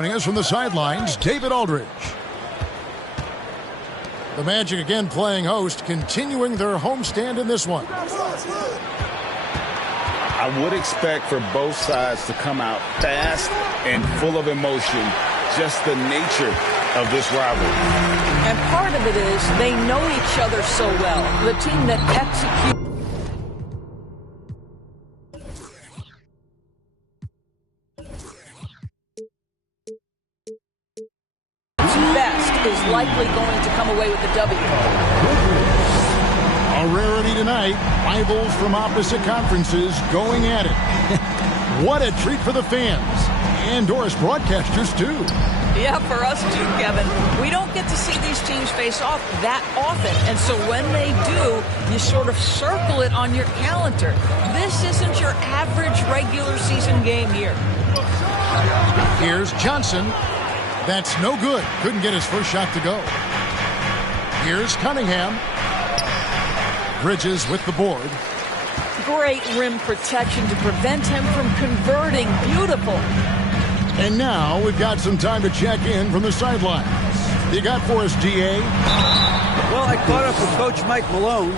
Joining us from the sidelines, David Aldridge. The Magic again playing host, continuing their homestand in this one. I would expect for both sides to come out fast and full of emotion, just the nature of this rivalry. And part of it is they know each other so well. The team that executes best is likely going to come away with the W. A rarity tonight, rivals from opposite conferences going at it. What a treat for the fans and Doris broadcasters too. Yeah, for us too, Kevin. We don't get to see these teams face off that often, and so when they do, you sort of circle it on your calendar. This isn't your average regular season game here. Here's Johnson. That's no good. Couldn't get his first shot to go. Here's Cunningham. Bridges with the board. Great rim protection to prevent him from converting. Beautiful. And now we've got some time to check in from the sidelines. You got for us, D.A.? Well, I caught up with Coach Mike Malone.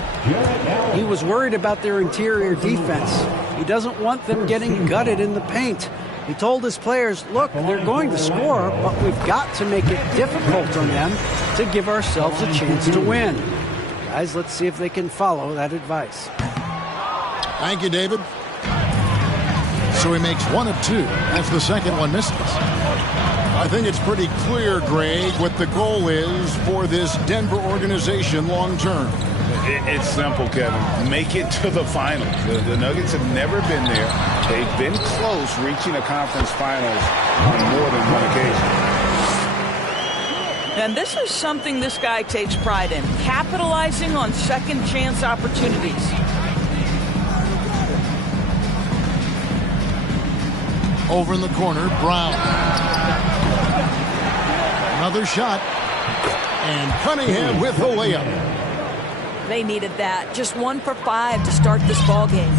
He was worried about their interior defense. He doesn't want them getting gutted in the paint. He told his players, look, they're going to score, but we've got to make it difficult on them to give ourselves a chance to win. Guys, let's see if they can follow that advice. Thank you, David. So he makes one of two as the second one misses. I think it's pretty clear, Greg, what the goal is for this Denver organization long term. It's simple, Kevin. Make it to the finals. The Nuggets have never been there. They've been close reaching a conference finals on more than one occasion. And this is something this guy takes pride in, capitalizing on second chance opportunities. Over in the corner, Brown. Another shot. And Cunningham with the layup. They needed that. Just 1 for 5 to start this ball game.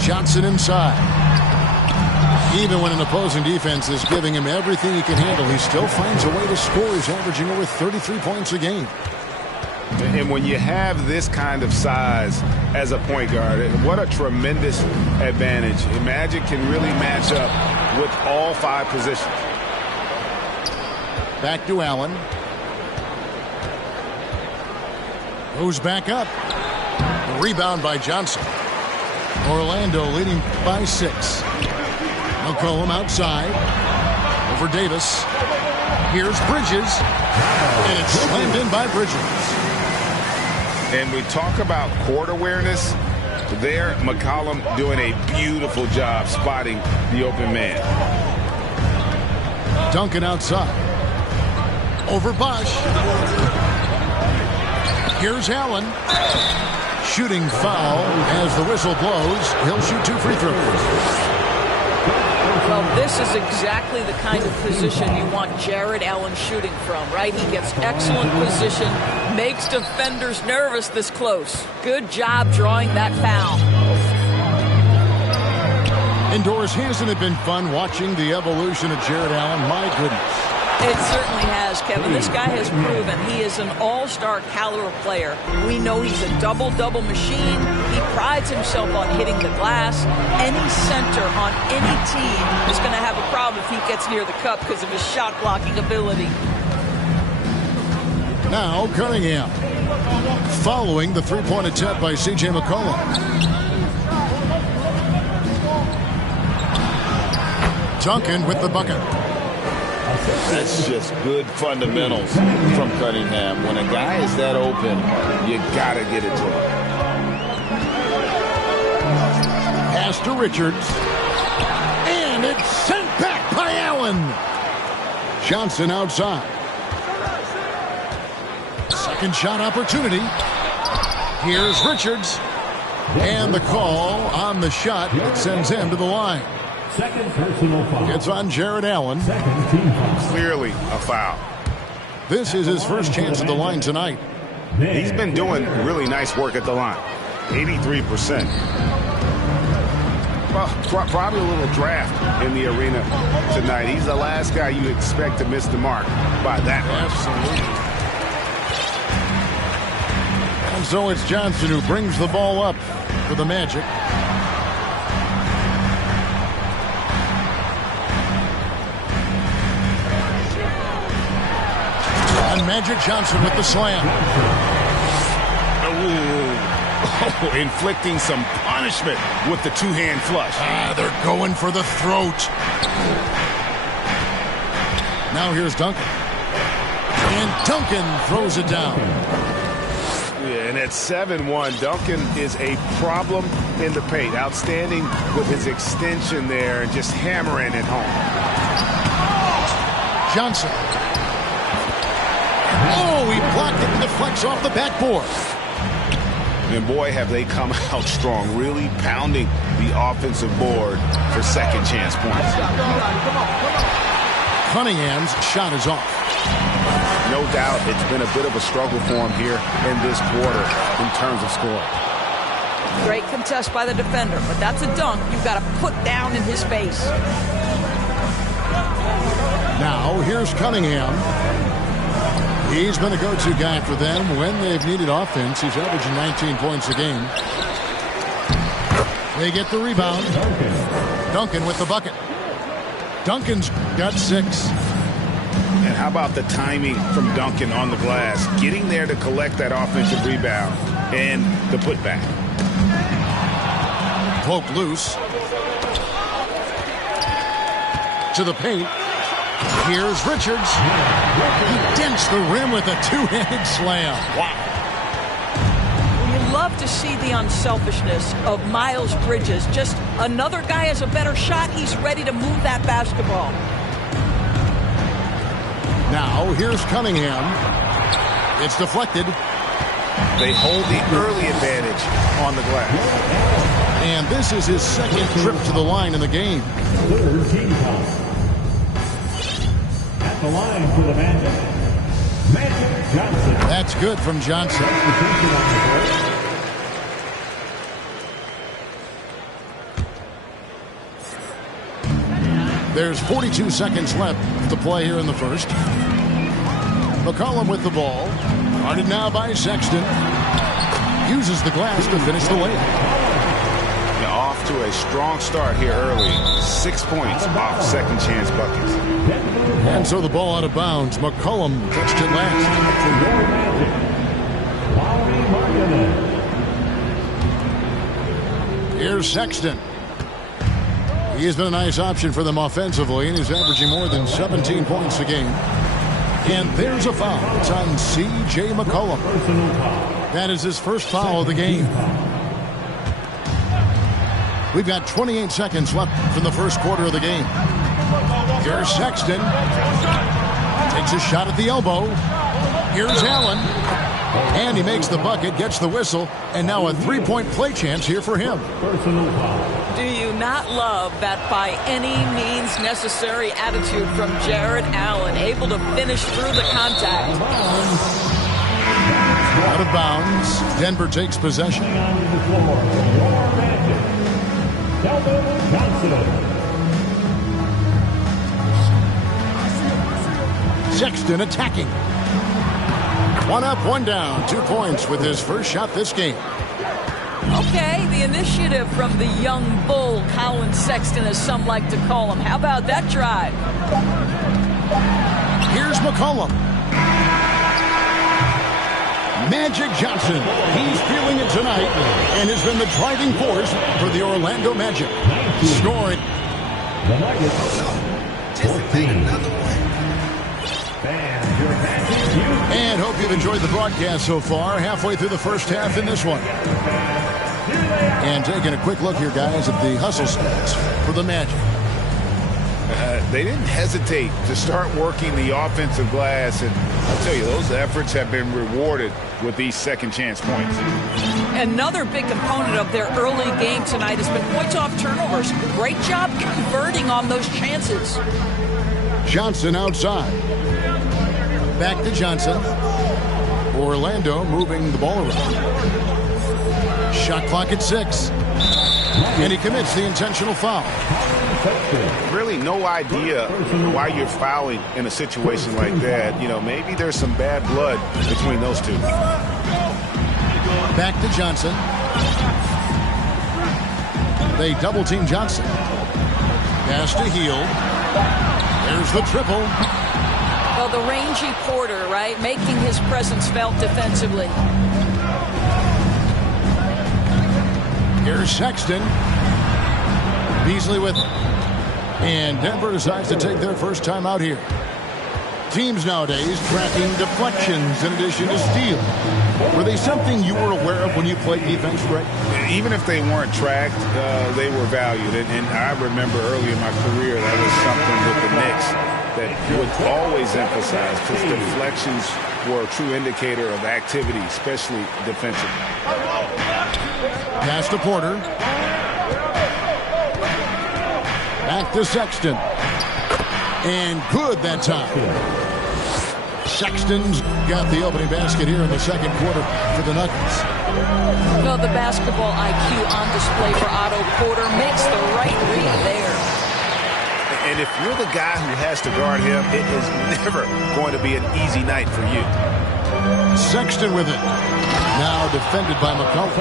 Johnson inside. Even when an opposing defense is giving him everything he can handle, he still finds a way to score. He's averaging over 33 points a game. And when you have this kind of size as a point guard, what a tremendous advantage. Magic can really match up with all 5 positions. Back to Allen. Goes back up. The rebound by Johnson. Orlando leading by 6. McCollum outside. Over Davis. Here's Bridges. And it's slammed in by Bridges. And we talk about court awareness. There, McCollum doing a beautiful job spotting the open man. Duncan outside. Over Bosch. Here's Allen. Shooting foul as the whistle blows. He'll shoot 2 free throws. Well, this is exactly the kind of position you want Jared Allen shooting from, right? He gets excellent position, makes defenders nervous this close. Good job drawing that foul. Indoors, hasn't it been fun watching the evolution of Jared Allen? My goodness. It certainly has, Kevin. This guy has proven he is an all-star caliber player. We know he's a double-double machine. He prides himself on hitting the glass. Any center on any team is going to have a problem if he gets near the cup because of his shot-blocking ability. Now Cunningham following the three-point attempt by C.J. McCollum. Duncan with the bucket. That's just good fundamentals from Cunningham. When a guy is that open, you got to get it to him. Pass to Richards. And it's sent back by Allen. Johnson outside. Second shot opportunity. Here's Richards. And the call on the shot that sends him to the line. Second personal foul. It's on Jared Allen. Second team foul. Clearly a foul. This is his first chance at the line tonight. He's been doing really nice work at the line. 83%. Probably a little draft in the arena tonight. He's the last guy you expect to miss the mark by that much. Absolutely. And so it's Johnson who brings the ball up for the Magic. And Magic Johnson with the slam. Oh, inflicting some punishment with the two-hand flush. They're going for the throat. Now here's Duncan. And Duncan throws it down. Yeah, and at 7-1, Duncan is a problem in the paint. Outstanding with his extension there and just hammering it home. Johnson. Oh, he blocked it and deflects off the backboard. And boy, have they come out strong, really pounding the offensive board for second chance points. Cunningham's shot is off. No doubt it's been a bit of a struggle for him here in this quarter in terms of scoring. Great contest by the defender, but that's a dunk you've got to put down in his face. Now here's Cunningham. He's been a go-to guy for them when they've needed offense. He's averaging 19 points a game. They get the rebound. Duncan with the bucket. Duncan's got 6. And how about the timing from Duncan on the glass, getting there to collect that offensive rebound and the putback. Poke loose. To the paint. Here's Richards. He dents the rim with a two-handed slam. Wow. You love to see the unselfishness of Miles Bridges. Just another guy has a better shot. He's ready to move that basketball. Now here's Cunningham. It's deflected. They hold the early advantage on the glass. And this is his second trip to the line in the game. Third team foul. At the line for the Magic Johnson. That's good from Johnson. There's 42 seconds left to play here in the first. McCollum with the ball. Guarded now by Sexton. Uses the glass to finish the layup. Off to a strong start here early. 6 points off second chance buckets. And so the ball out of bounds. McCollum touched it last. Here's Sexton. He has been a nice option for them offensively, and he's averaging more than 17 points a game. And there's a foul. It's on C.J. McCollum. That is his first foul of the game. We've got 28 seconds left from the first quarter of the game. Here's Sexton. Takes a shot at the elbow. Here's Allen. And he makes the bucket, gets the whistle, and now a three-point play chance here for him. Do you not love that by any means necessary attitude from Jared Allen, able to finish through the contact? Out of bounds. Denver takes possession. Sexton attacking. One up, one down. 2 points with his first shot this game. Okay, the initiative from the young bull, Colin Sexton, as some like to call him. How about that drive? Here's McCollum. Magic Johnson. He's feeling it tonight and has been the driving force for the Orlando Magic. Scoring. The Nuggets. 14. And hope you've enjoyed the broadcast so far. Halfway through the first half in this one. And taking a quick look here, guys, at the hustle stats for the Magic. They didn't hesitate to start working the offensive glass, and I'll tell you, those efforts have been rewarded with these second chance points. Another big component of their early game tonight has been points off turnovers. Great job converting on those chances. Johnson outside. Back to Johnson. Orlando moving the ball around. Shot clock at 6. And he commits the intentional foul. Really no idea why you're fouling in a situation like that. You know, maybe there's some bad blood between those two. Back to Johnson. They double team Johnson. Pass to Hield. There's the triple. Well, the rangy Porter, right, making his presence felt defensively. Here's Sexton. Beasley with it. And Denver decides to take their first time out here. Teams nowadays tracking deflections in addition to steals. Were they something you were aware of when you played defense, Greg? Even if they weren't tracked, they were valued. And I remember early in my career that was something with the Knicks that would always emphasize, because deflections were a true indicator of activity, especially defensively. Pass to Porter. Back to Sexton. And good that time. Sexton's got the opening basket here in the second quarter for the Nuggets. No, the basketball IQ on display for Otto Porter makes the right read there. And if you're the guy who has to guard him, it is never going to be an easy night for you. Sexton with it. Now defended by McCollum.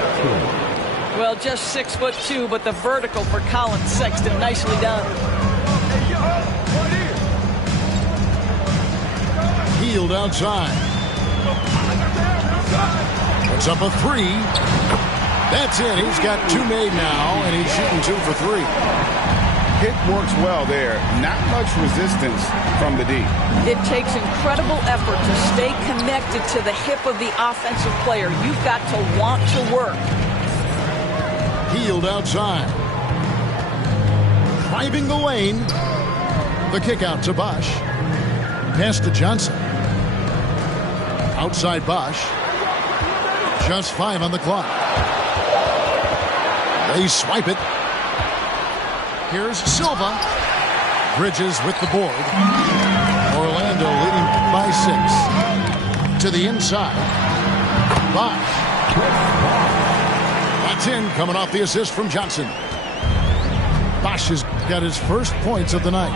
Well, just 6'2", but the vertical for Colin Sexton, nicely done. Hield outside. Puts up a three. That's it. He's got two made now, and he's shooting 2 for 3. Hit works well there. Not much resistance from the D. It takes incredible effort to stay connected to the hip of the offensive player. You've got to want to work. Hield outside. Driving the lane. The kick out to Bosch. Pass to Johnson. Outside Bosch. Just 5 on the clock. They swipe it. Here's Silva. Bridges with the board. Orlando leading by 6. To the inside. Bosch. That's in, coming off the assist from Johnson. Bosch has got his first points of the night.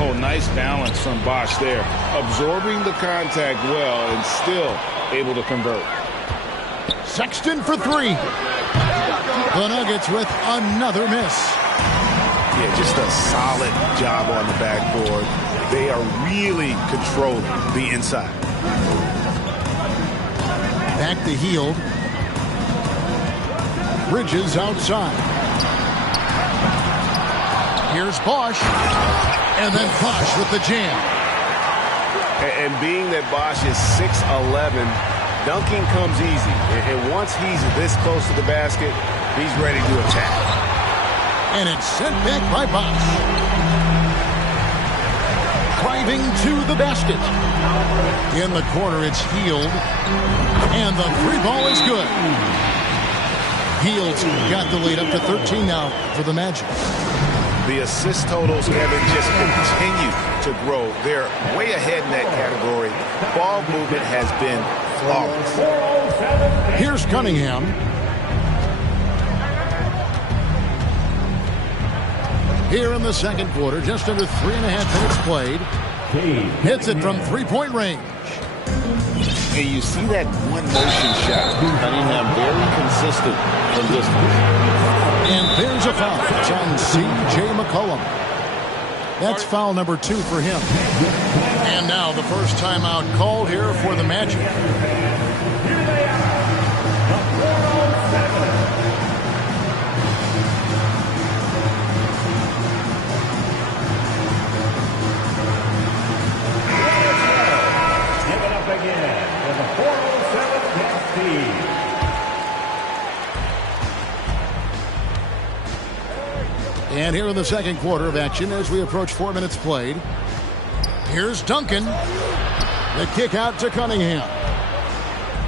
Oh, nice balance from Bosch there. Absorbing the contact well and still able to convert. Sexton for 3. The Nuggets with another miss. Yeah, just a solid job on the backboard. They are really controlling the inside. Back to Hield. Bridges outside. Here's Bosch. And then Bosch with the jam. And being that Bosch is 6'11", dunking comes easy. And once he's this close to the basket, he's ready to attack. And it's sent back by Bosch. Driving to the basket. In the corner, it's Hield. And the 3-ball is good. Hield's got the lead up to 13 now for the Magic. The assist totals, Kevin, just continue to grow. They're way ahead in that category. Ball movement has been flawless. Here's Cunningham. Here in the second quarter, just under 3.5 minutes played. Hits it from 3-point range. And you see that one motion shot. Cunningham very consistent from distance. And there's a foul. It's on C.J. McCollum. That's foul number 2 for him. And now the first timeout called here for the Magic. Give it up again for the 407 Gas team. And here in the second quarter of action as we approach 4 minutes played. Here's Duncan. The kick out to Cunningham.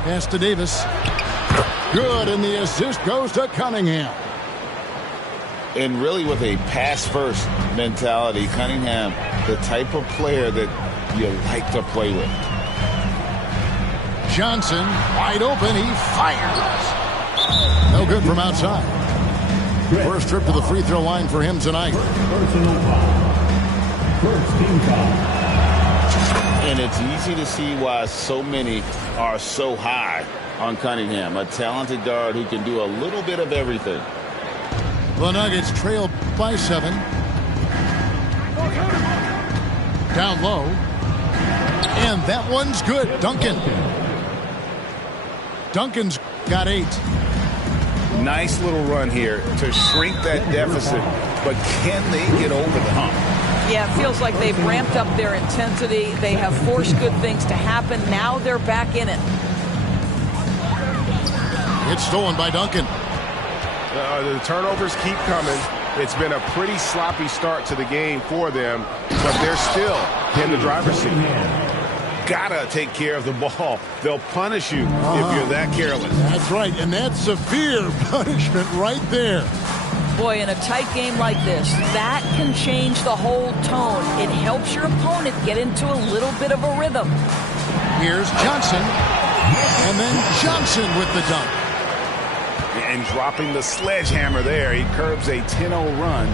Pass to Davis. Good, and the assist goes to Cunningham. And really with a pass-first mentality, Cunningham, the type of player that you like to play with. Johnson, wide open, he fires. No good from outside. First trip to the free throw line for him tonight. Personal foul. First team foul. And it's easy to see why so many are so high on Cunningham, a talented guard who can do a little bit of everything. The Nuggets trail by 7. Down low. And that one's good. Duncan's got 8. Nice little run here to shrink that deficit, but can they get over the hump? Yeah, it feels like they've ramped up their intensity. They have forced good things to happen. Now they're back in it. It's stolen by Duncan. The turnovers keep coming. It's been a pretty sloppy start to the game for them, but they're still in the driver's seat. Gotta take care of the ball. They'll punish you if you're that careless. That's right, and that's severe punishment right there. Boy, in a tight game like this, that can change the whole tone. It helps your opponent get into a little bit of a rhythm. Here's Johnson, and then Johnson with the dunk. And dropping the sledgehammer there, he curbs a 10-0 run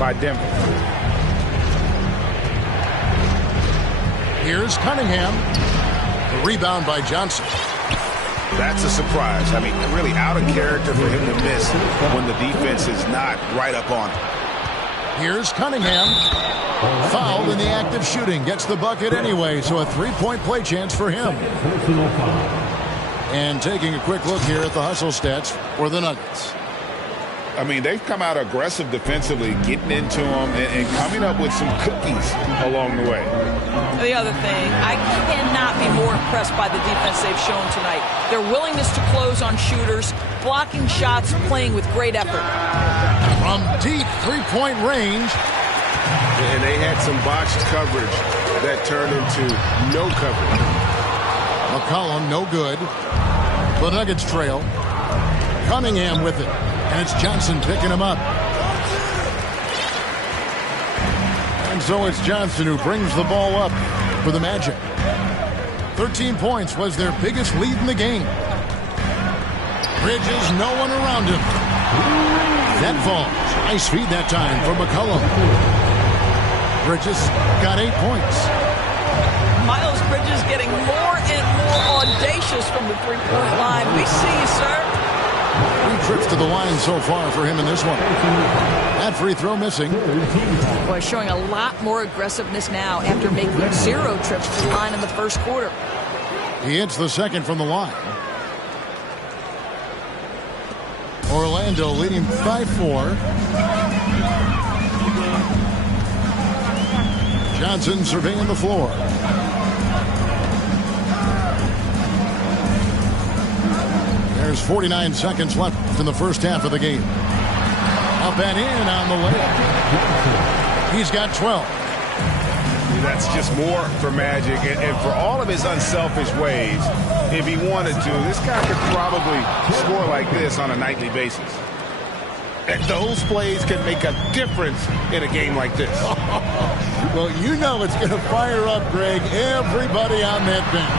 by Denver. Here's Cunningham. The rebound by Johnson. That's a surprise. I mean, really out of character for him to miss when the defense is not right up on him. Here's Cunningham. Fouled in the act of shooting. Gets the bucket anyway, so a 3-point play chance for him. And taking a quick look here at the hustle stats for the Nuggets. I mean, they've come out aggressive defensively, getting into them and coming up with some cookies along the way. The other thing, I cannot be more impressed by the defense they've shown tonight. Their willingness to close on shooters, blocking shots, playing with great effort. From deep 3-point range. And they had some botched coverage that turned into no coverage. McCollum, no good. The Nuggets trail. Cunningham with it. And it's Johnson picking him up. And so it's Johnson who brings the ball up for the Magic. 13 points was their biggest lead in the game. Bridges, no one around him. That falls. Nice feed that time for McCollum. Bridges got 8 points. Miles Bridges getting more and more audacious from the three-point line. We see you, sir. 3 trips to the line so far for him in this one. That free throw missing. Boy, showing a lot more aggressiveness now after making 0 trips to the line in the first quarter. He hits the second from the line. Orlando leading by 4. Johnson surveying the floor. There's 49 seconds left in the first half of the game. Up and in on the layup. He's got 12. That's just more for Magic. And for all of his unselfish ways, if he wanted to, this guy could probably score like this on a nightly basis. And those plays can make a difference in a game like this. Well, you know it's going to fire up, Greg, everybody on that bench.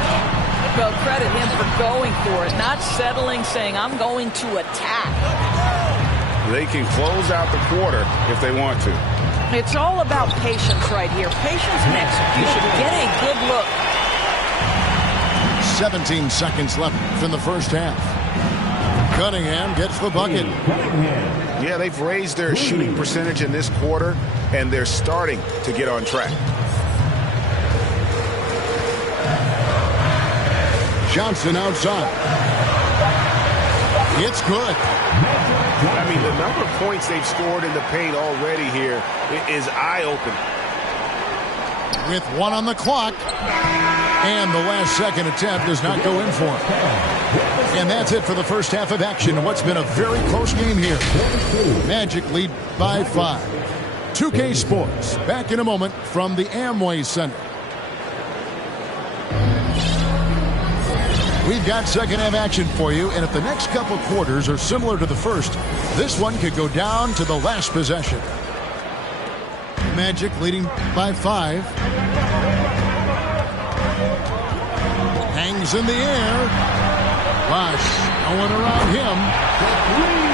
Well, credit him for going for it, not settling, saying, I'm going to attack. They can close out the quarter if they want to. It's all about patience right here. Patience and execution. Get a good look. 17 seconds left in the first half. Cunningham gets the bucket. Yeah, they've raised their shooting percentage in this quarter, and they're starting to get on track. Johnson outside. It's good. I mean, the number of points they've scored in the paint already here is eye-opening. With 1 on the clock. And the last second attempt does not go in for him. And that's it for the first half of action in what's been a very close game here. Magic lead by 5. 2K Sports back in a moment from the Amway Center. We've got second half action for you, and if the next couple quarters are similar to the first, this one could go down to the last possession. Magic leading by 5. Hangs in the air. Bosh, no one around him.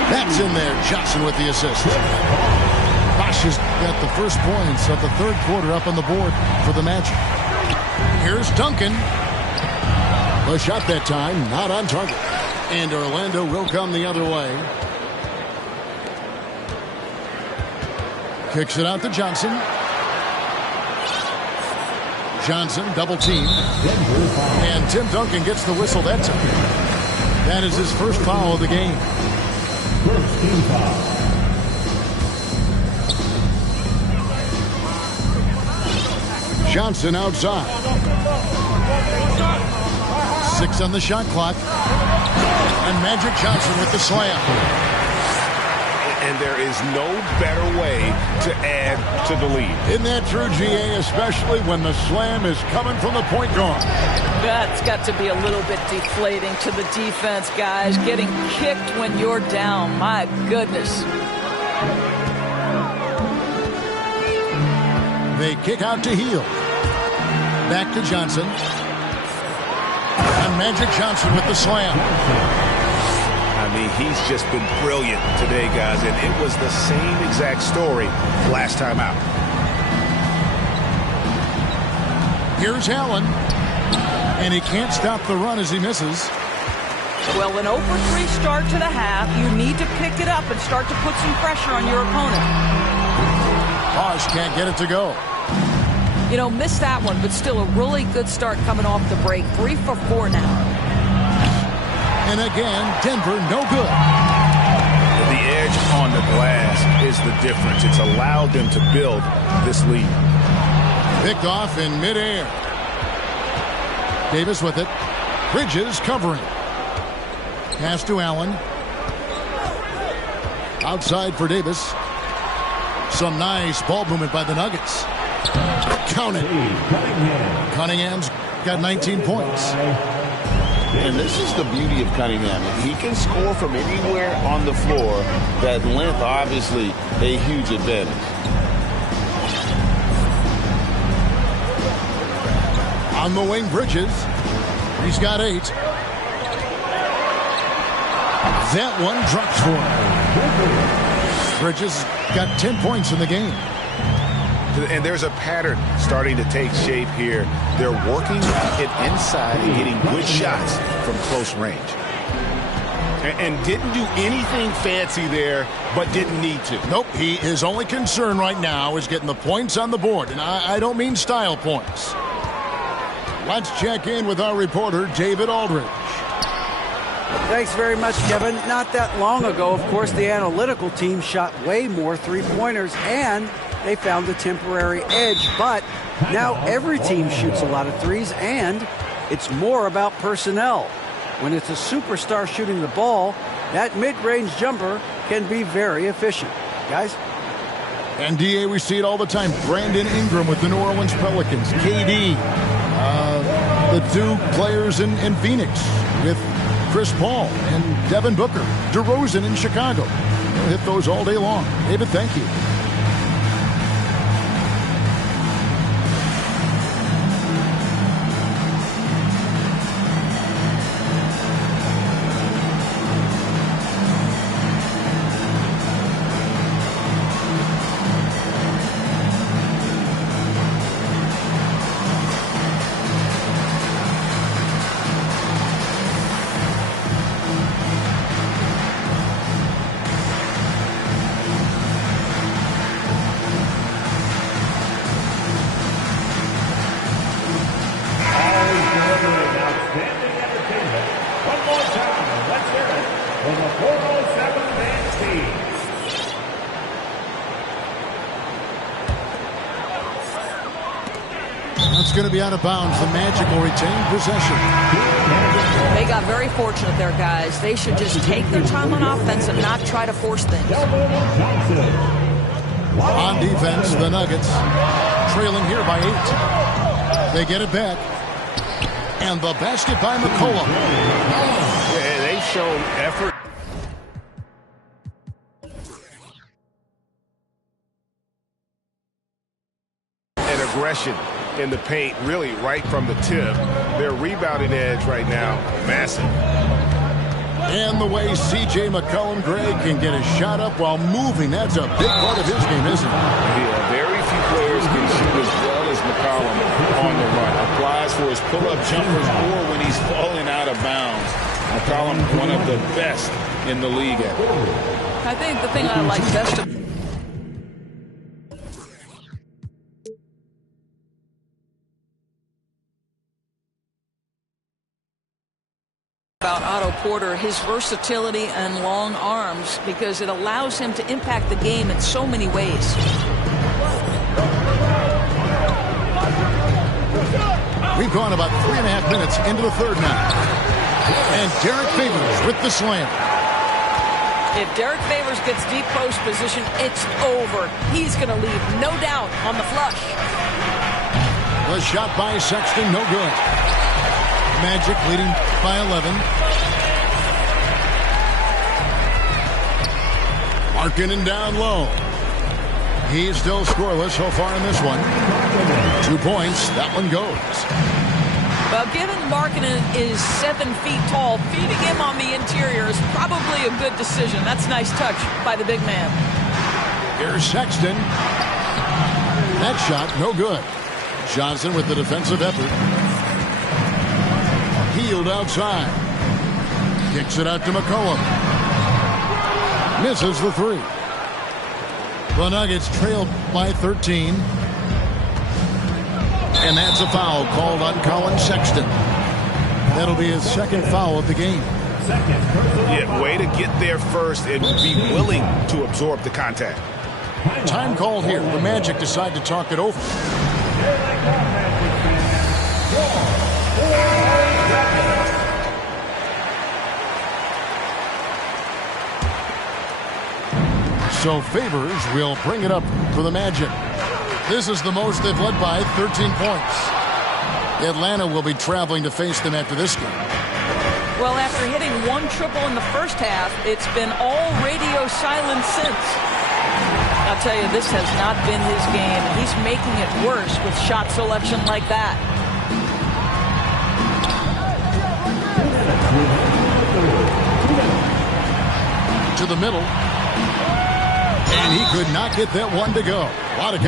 That's in there. Johnson with the assist. Bosch has got the first points of the third quarter up on the board for the Magic. Here's Duncan. A shot that time, not on target. And Orlando will come the other way. Kicks it out to Johnson. Johnson double team. And Tim Duncan gets the whistle that time. That is his first foul of the game. First team foul. Johnson outside. 6 on the shot clock. And Magic Johnson with the slam. And there is no better way to add to the lead. Isn't that true, GA, especially when the slam is coming from the point guard? That's got to be a little bit deflating to the defense, guys. Getting kicked when you're down. My goodness. They kick out to Heel. Back to Johnson. And Magic Johnson with the slam. I mean, he's just been brilliant today, guys, and it was the same exact story last time out. Here's Allen, and he can't stop the run as he misses. Well, an 0-for-3 start to the half. You need to pick it up and start to put some pressure on your opponent. Bosch can't get it to go. You know, missed that one, but still a really good start coming off the break. 3 for 4 now. And again, Denver no good. The edge on the glass is the difference. It's allowed them to build this lead. Picked off in midair. Davis with it. Bridges covering. Pass to Allen. Outside for Davis. Some nice ball movement by the Nuggets. Count it. Cunningham's got 19 points. And this is the beauty of Cunningham. He can score from anywhere on the floor. That length, obviously, a huge advantage. On the wing, Bridges. He's got 8. That one drops for him. Bridges got 10 points in the game. And there's a pattern starting to take shape here. They're working it inside and getting good shots from close range. And didn't do anything fancy there, but didn't need to. Nope, his only concern right now is getting the points on the board. And I don't mean style points. Let's check in with our reporter, David Aldridge. Thanks very much, Kevin. Not that long ago, of course, the analytical team shot way more three-pointers, and they found a temporary edge. But now every team shoots a lot of threes, and it's more about personnel. When it's a superstar shooting the ball, that mid-range jumper can be very efficient. Guys? And, DA, we see it all the time. Brandon Ingram with the New Orleans Pelicans. KD, the 2 players in Phoenix with Chris Paul and Devin Booker. DeRozan in Chicago. We'll hit those all day long. David, thank you. Going to be out of bounds. The Magic will retain possession. They got very fortunate there, guys. They should just take their time on offense and not try to force things. On defense, the Nuggets trailing here by 8. They get it back. And the basket by McCollum. Yeah, they've shown effort. And aggression in the paint, really right from the tip. Their rebounding edge right now, massive. And the way C.J. McCollum, Greg, can get a shot up while moving, that's a big part of his game, isn't it? Yeah, very few players can shoot as well as McCollum on the run. Applies for his pull-up jumpers or when he's falling out of bounds. McCollum, one of the best in the league at it. I think the thing I like best about Otto Porter, his versatility and long arms, because it allows him to impact the game in so many ways. We've gone about 3.5 minutes into the third now. And Derek Favors with the slam. If Derek Favors gets deep post position, it's over. He's going to leave, no doubt, on the flush. The shot by Sexton, no good. Magic leading by 11. Markkanen down low. He's still scoreless so far in this one. 2 points. That one goes. Well, given Markkanen is 7 feet tall, feeding him on the interior is probably a good decision. That's a nice touch by the big man. Here's Sexton. That shot, no good. Johnson with the defensive effort. Healed outside. Kicks it out to McCollum. Misses the three. The Nuggets trail by 13. And that's a foul called on Colin Sexton. That'll be his second foul of the game. Yeah, way to get there first and be willing to absorb the contact. Time called here. The Magic decide to talk it over. So Favors will bring it up for the Magic. This is the most they've led by 13 points. Atlanta will be traveling to face them after this game. Well, after hitting one triple in the first half, it's been all radio silence since. I'll tell you, this has not been his game. He's making it worse with shot selection like that. To the middle. And he could not get that one to go. A lot of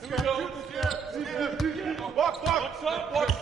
Here we go. Box, box. Watch up, watch